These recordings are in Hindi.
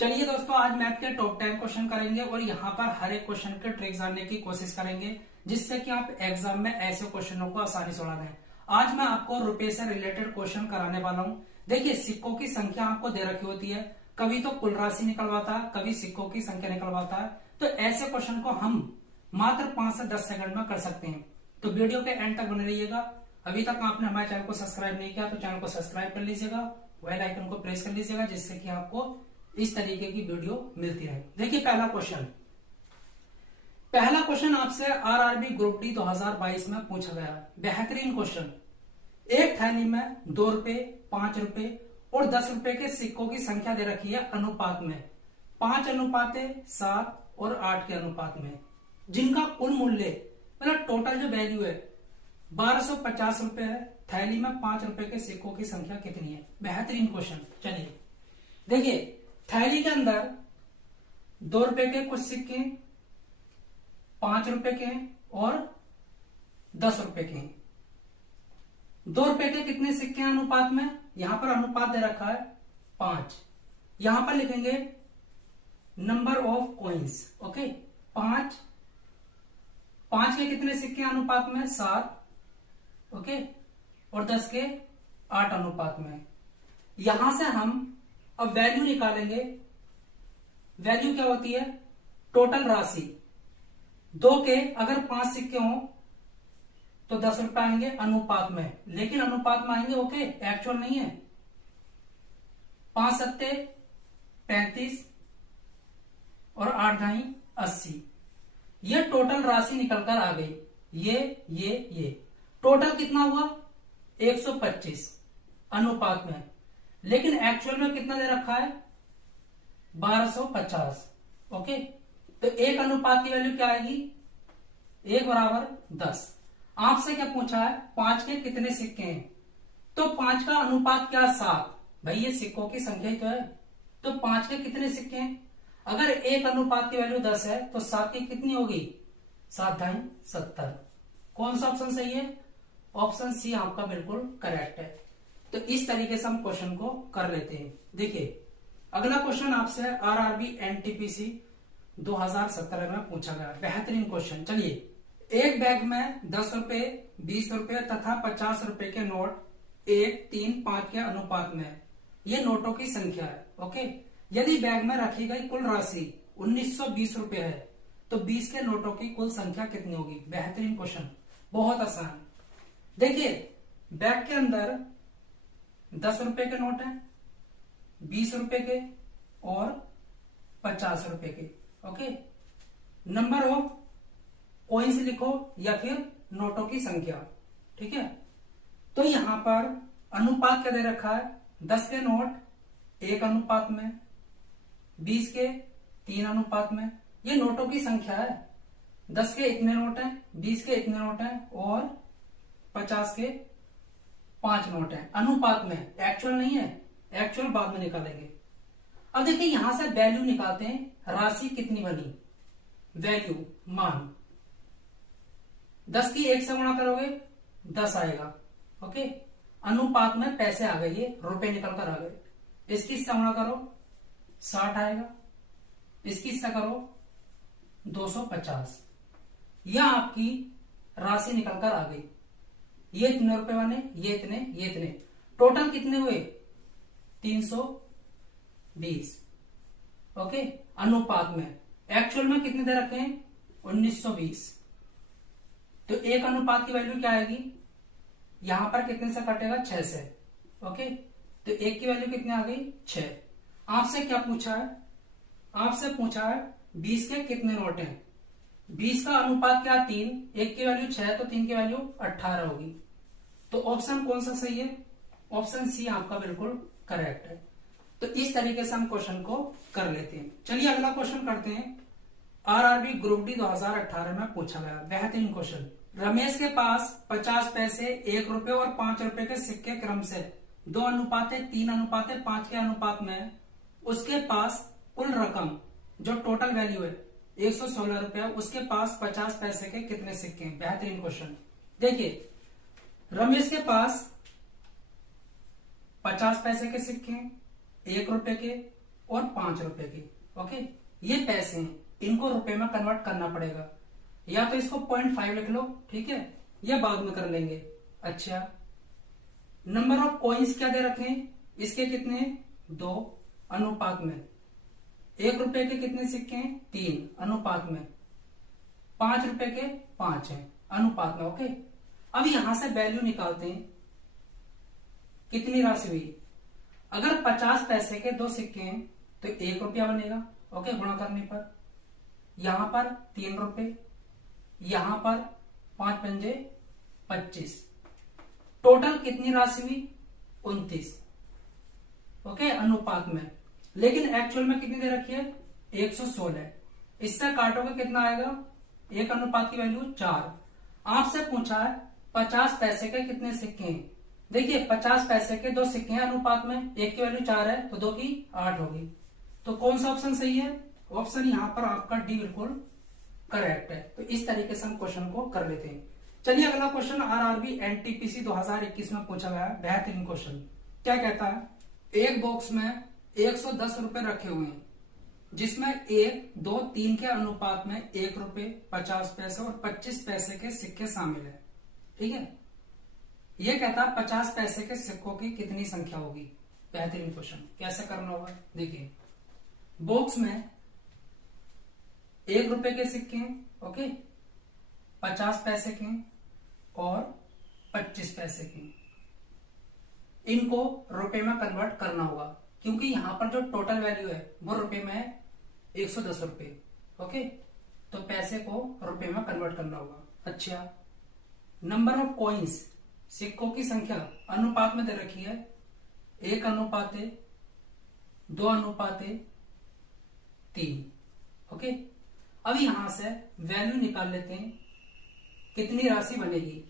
चलिए दोस्तों, आज मैथ के टॉप 10 क्वेश्चन करेंगे और यहाँ पर हर एक क्वेश्चन के ट्रिक जानने की कोशिश करेंगे जिससे कि आप एग्जाम में ऐसे क्वेश्चनों को आसानी से उड़ा दें। आज मैं आपको रुपए से रिलेटेड क्वेश्चन कराने वाला हूँ। देखिए, सिक्कों की संख्या आपको दे रखी होती है, कभी तो कुल राशि निकलवाता है, कभी सिक्कों की संख्या निकलवाता है। तो ऐसे क्वेश्चन को हम मात्र 5 से 10 सेकंड में कर सकते हैं। तो वीडियो के एंड तक बने रहिएगा। अभी तक आपने हमारे चैनल को सब्सक्राइब नहीं किया तो चैनल को सब्सक्राइब कर लीजिएगा, बेल आइकन को प्रेस कर लीजिएगा जिससे कि आपको इस तरीके की वीडियो मिलती रहे। देखिए, पहला क्वेश्चन आपसे आरआरबी ग्रुप डी 2022 में पूछा गया। बेहतरीन क्वेश्चन। एक थैली में 2 रुपए, 5 रुपए और 10 रुपए के सिक्कों की संख्या दे रखी है अनुपात में 5:7 और 8 के अनुपात में, जिनका कुल मूल्य मतलब टोटल जो वैल्यू है 1250 रुपए है। थैली में 5 रुपए के सिक्कों की संख्या कितनी है? बेहतरीन क्वेश्चन। चलिए देखिए, थैली के अंदर 2 रुपए के कुछ सिक्के, 5 रुपए के और 10 रुपए के। 2 रुपए के कितने सिक्के हैं अनुपात में? यहां पर अनुपात दे रखा है 5। यहां पर लिखेंगे नंबर ऑफ कॉइन्स। ओके, 5 के कितने सिक्के अनुपात में? 7। ओके, और 10 के 8 अनुपात में। यहां से हम अब वैल्यू निकालेंगे। वैल्यू क्या होती है? टोटल राशि। 2 के अगर 5 सिक्के हों तो 10 रुपए आएंगे अनुपात में, लेकिन अनुपात में आएंगे, ओके, एक्चुअल नहीं है। 5 सत्ते 35 और 8 ढाई 80। ये टोटल राशि निकलकर आ गई। ये टोटल कितना हुआ? 125 अनुपात में, लेकिन एक्चुअल में कितना दे रखा है? 1250। ओके, तो 1 अनुपात की वैल्यू क्या आएगी? 1 बराबर 10। आपसे क्या पूछा है? 5 के कितने सिक्के हैं? तो 5 का अनुपात क्या? 7। भाई ये सिक्कों की संख्या ही तो है। तो 5 के कितने सिक्के हैं? अगर 1 अनुपात की वैल्यू 10 है तो 7 की कितनी होगी? 7 ढाई 70। कौन सा ऑप्शन सही है? ऑप्शन सी आपका बिल्कुल करेक्ट है। तो इस तरीके से हम क्वेश्चन को कर लेते हैं। देखिए, अगला क्वेश्चन आपसे आरआरबी एनटीपीसी 2017 में पूछा गया। बेहतरीन क्वेश्चन। चलिए, एक बैग में 10 रुपए, 20 रुपए तथा 50 रुपए के नोट 1, 3, 5 के अनुपात में। ये नोटों की संख्या है। ओके, यदि बैग में रखी गई कुल राशि 1920 रुपए है तो 20 के नोटों की कुल संख्या कितनी होगी? बेहतरीन क्वेश्चन, बहुत आसान। देखिए, बैग के अंदर 10 रुपए के नोट है, 20 रुपए के और 50 रुपए के। ओके, नंबर ऑफ कॉइन्स लिखो या फिर नोटों की संख्या। ठीक है, तो यहां पर अनुपात क्या दे रखा है? 10 के नोट 1 अनुपात में, 20 के 3 अनुपात में। ये नोटों की संख्या है। 10 के इतने नोट हैं, 20 के इतने नोट हैं और 50 के 5 नोट हैं अनुपात में। एक्चुअल नहीं है, एक्चुअल बाद में निकालेंगे। अब देखिए, यहां से वैल्यू निकालते हैं। राशि कितनी बनी? वैल्यू, मान। 10 की 1 से गुणा करोगे 10 आएगा। ओके, अनुपात में पैसे आ गए, ये रुपए निकल कर आ गए। इसकी इससे गुणा करो 60 आएगा, इसकी इससे करो 250। यह आपकी राशि निकलकर आ गई। ये इतने रुपए बने, ये इतने, ये इतने। टोटल कितने हुए? 320। ओके, अनुपात में। एक्चुअल में कितने दे रखे हैं? 1920। तो 1 अनुपात की वैल्यू क्या आएगी? यहां पर कितने से कटेगा? 6 से। ओके, तो 1 की वैल्यू कितनी आ गई? 6। आपसे क्या पूछा है? आपसे पूछा है 20 के कितने नोट हैं। 20 का अनुपात क्या? 3। 1 की वैल्यू 6 तो 3 की वैल्यू 18 होगी। तो ऑप्शन कौन सा सही है? ऑप्शन सी आपका बिल्कुल करेक्ट है। तो इस तरीके से हम क्वेश्चन को कर लेते हैं। चलिए अगला क्वेश्चन करते हैं। आरआरबी ग्रुप डी 2018 में पूछा गया। बेहतरीन क्वेश्चन। रमेश के पास 50 पैसे, 1 रुपए और 5 रुपए के सिक्के क्रम से 2:3:5 के अनुपात में है। उसके पास कुल रकम जो टोटल वैल्यू है 116 रुपया, उसके पास 50 पैसे के कितने सिक्के हैं? बेहतरीन क्वेश्चन। देखिए, रमेश के पास 50 पैसे के सिक्के हैं, 1 रुपए के और 5 रुपए के। ओके, ये पैसे हैं, इनको रुपए में कन्वर्ट करना पड़ेगा। या तो इसको 0.5 लिख लो, ठीक है, या बाद में कर लेंगे। अच्छा, नंबर ऑफ कॉइन्स क्या दे रखे हैं, इसके कितने 2 अनुपात में। 1 रुपए के कितने सिक्के हैं 3 अनुपात में। 5 रुपए के 5 हैं अनुपात में। ओके, अब यहां से वैल्यू निकालते हैं, कितनी राशि हुई। अगर 50 पैसे के 2 सिक्के हैं तो 1 रुपया बनेगा। ओके, गुणा करने पर यहां पर 3 रुपए, यहां पर 5 पंजे 25, टोटल कितनी राशि हुई 29। ओके, अनुपात में। लेकिन एक्चुअल में कितनी दे रखी है 116। इससे काटोगे कितना आएगा, 1 अनुपात की वैल्यू 4। आपसे पूछा है 50 पैसे के कितने सिक्के हैं। देखिए 50 पैसे के 2 सिक्के हैं अनुपात में, 1 की वैल्यू 4 है तो 2 की 8 होगी। तो कौन सा ऑप्शन सही है, ऑप्शन यहां पर आपका डी बिल्कुल करेक्ट है। तो इस तरीके से हम क्वेश्चन को कर लेते हैं। चलिए अगला क्वेश्चन आरआरबी एनटीपीसी 2021 में पूछा गया है, बेहतरीन क्वेश्चन। क्या कहता है, एक बॉक्स में 110 रुपए रखे हुए हैं, जिसमें 1, 2, 3 के अनुपात में 1 रुपए, 50 पैसे और 25 पैसे के सिक्के शामिल है। ठीक है, यह कहता है 50 पैसे के सिक्कों की कितनी संख्या होगी। बेहतरीन क्वेश्चन, कैसे करना होगा देखिए। बॉक्स में 1 रुपए के सिक्के हैं, ओके, 50 पैसे के और 25 पैसे के। इनको रुपए में कन्वर्ट करना होगा, क्योंकि यहां पर जो टोटल वैल्यू है वो रुपए में है 110 रुपए। ओके, तो पैसे को रुपए में कन्वर्ट करना होगा। अच्छा, नंबर ऑफ कॉइन्स, सिक्कों की संख्या अनुपात में दे रखी है 1 अनुपात 2 अनुपात 3। ओके, अब यहां से वैल्यू निकाल लेते हैं, कितनी राशि बनेगी।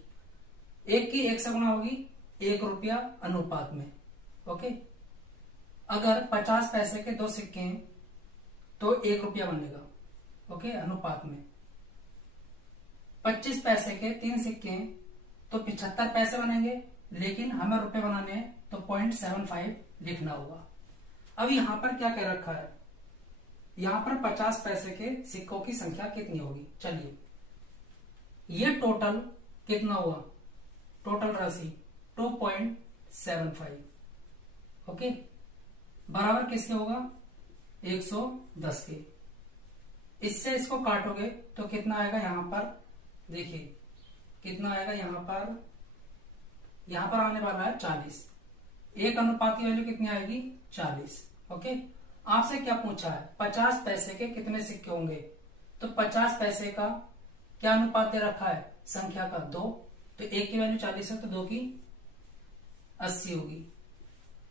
1 की 1 से गुणा होगी, 1 रुपया अनुपात में। ओके, अगर 50 पैसे के 2 सिक्के हैं तो 1 रुपया बनेगा। ओके, अनुपात में। 25 पैसे के 3 सिक्के हैं तो 75 पैसे बनेंगे, लेकिन हमें रुपए बनाने हैं तो 0.75 लिखना होगा। अब यहां पर क्या कह रखा है, यहां पर 50 पैसे के सिक्कों की संख्या कितनी होगी। चलिए, ये टोटल कितना हुआ, टोटल राशि 2.75। ओके, बराबर किसके होगा 110 के। इससे इसको काटोगे तो कितना आएगा, यहां पर देखिए कितना आएगा, यहां पर आने वाला है 40। 1 अनुपात की वैल्यू कितनी आएगी 40। ओके, आपसे क्या पूछा है 50 पैसे के कितने सिक्के होंगे, तो 50 पैसे का क्या अनुपात दे रखा है, संख्या का 2। तो 1 की वैल्यू 40 है तो 2 की 80 होगी।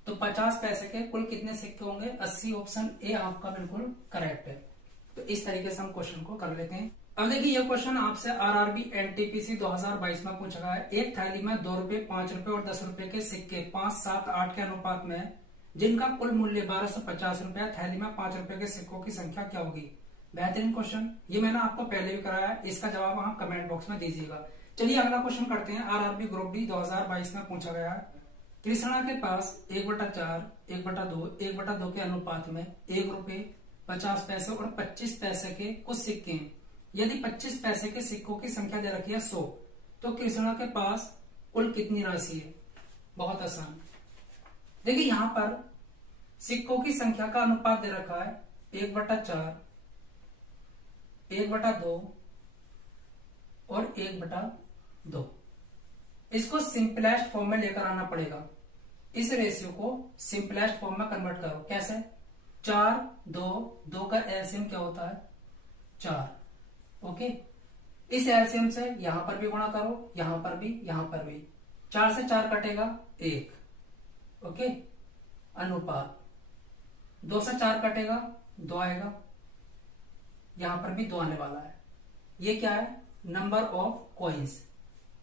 तो 50 पैसे के कुल कितने सिक्के होंगे 80। ऑप्शन ए आपका बिल्कुल करेक्ट है। तो इस तरीके से हम क्वेश्चन को कर लेते हैं। अब देखिए यह क्वेश्चन आपसे आरआरबी एनटीपीसी 2022 में पूछा गया है। एक थैली में 2 रुपए, 5 रुपए और 10 रुपए के सिक्के 5, 7, 8 के अनुपात में, जिनका कुल मूल्य 1250 रुपया। थैली में 5 रुपए के सिक्कों की संख्या क्या होगी। बेहतरीन क्वेश्चन, ये मैंने आपको पहले भी कराया है, इसका जवाब आप कमेंट बॉक्स में दीजिएगा। चलिए अगला क्वेश्चन करते हैं। आरआरबी ग्रुप डी 2022 में पूछा गया है। कृष्णा के पास 1/4, 1/2, 1/2 के अनुपात में 1 रुपए, 50 पैसे और 25 पैसे के कुछ सिक्के हैं। यदि 25 पैसे के सिक्कों की संख्या दे रखी है 100, तो कृष्णा के पास कुल कितनी राशि है। बहुत आसान, देखिए यहां पर सिक्कों की संख्या का अनुपात दे रखा है 1/4, 1/2 और 1/2। इसको सिंपलेस्ट फॉर्म में लेकर आना पड़ेगा। इस रेशियो को सिंपलेस्ट फॉर्म में कन्वर्ट करो। कैसे, 4, 2 का एलसीएम क्या होता है 4। ओके, इस एलसीएम से यहां पर भी गुणा करो, यहां पर भी, यहां पर भी। 4 से 4 कटेगा 1। ओके, अनुपात 2 से 4 कटेगा 2 आएगा, यहां पर भी 2 आने वाला है। ये क्या है, नंबर ऑफ कॉइन्स।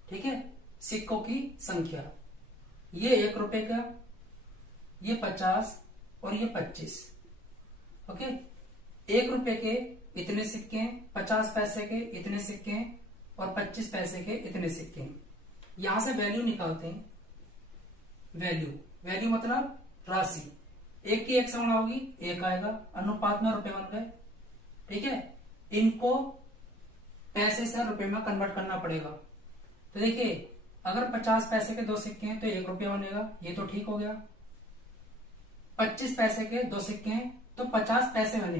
ठीक है, सिक्कों की संख्या। ये 1 रुपए का, ये 50 और ये 25। ओके, 1 रुपए के इतने सिक्के हैं, 50 पैसे के इतने सिक्के हैं और 25 पैसे के इतने सिक्के हैं। यहां से वैल्यू निकालते हैं। वैल्यू मतलब राशि। एक की एक से गुणा होगी, एक आएगा, अनुपात में रुपए बन गए। ठीक है, इनको पैसे से रुपए में कन्वर्ट करना पड़ेगा। तो देखिए, अगर 50 पैसे के 2 सिक्के हैं तो 1 रुपया बनेगा, ये तो ठीक हो गया। 25 पैसे के 2 सिक्के हैं तो 50 पैसे बने,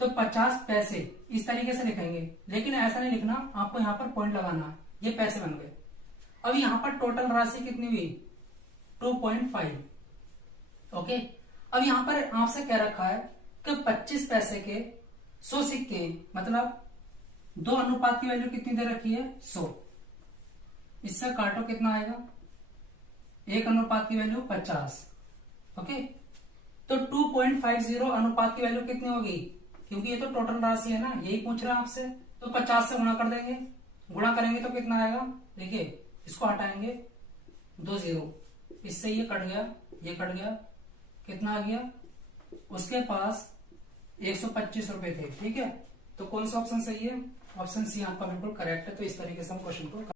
तो 50 पैसे इस तरीके से लिखेंगे, लेकिन ऐसा नहीं लिखना, आपको यहाँ पर पॉइंट लगाना है। ये पैसे बन गए। अब यहाँ पर टोटल राशि कितनी हुई, 2.5। ओके, अब यहाँ पर आपसे कह रखा है कि 25 पैसे के 100 सिक्के हैं, मतलब 2 अनुपात की वैल्यू कितनी दे रखी है, 100। इससे काटो कितना आएगा, 1 अनुपात की वैल्यू 50। ओके, तो 2.50 अनुपात की वैल्यू कितनी होगी, क्योंकि ये तो टोटल राशि है ना, यही पूछ रहा है आपसे। तो 50 से गुणा कर देंगे, गुणा करेंगे तो कितना आएगा, देखिए इसको हटाएंगे, 2 0, इससे ये कट गया, ये कट गया, कितना आ गया, उसके पास 125 रुपए थे। ठीक है, तो कौन सा ऑप्शन सही है, ऑप्शन सी आपका बिल्कुल करेक्ट है। तो इस तरीके से हम क्वेश्चन को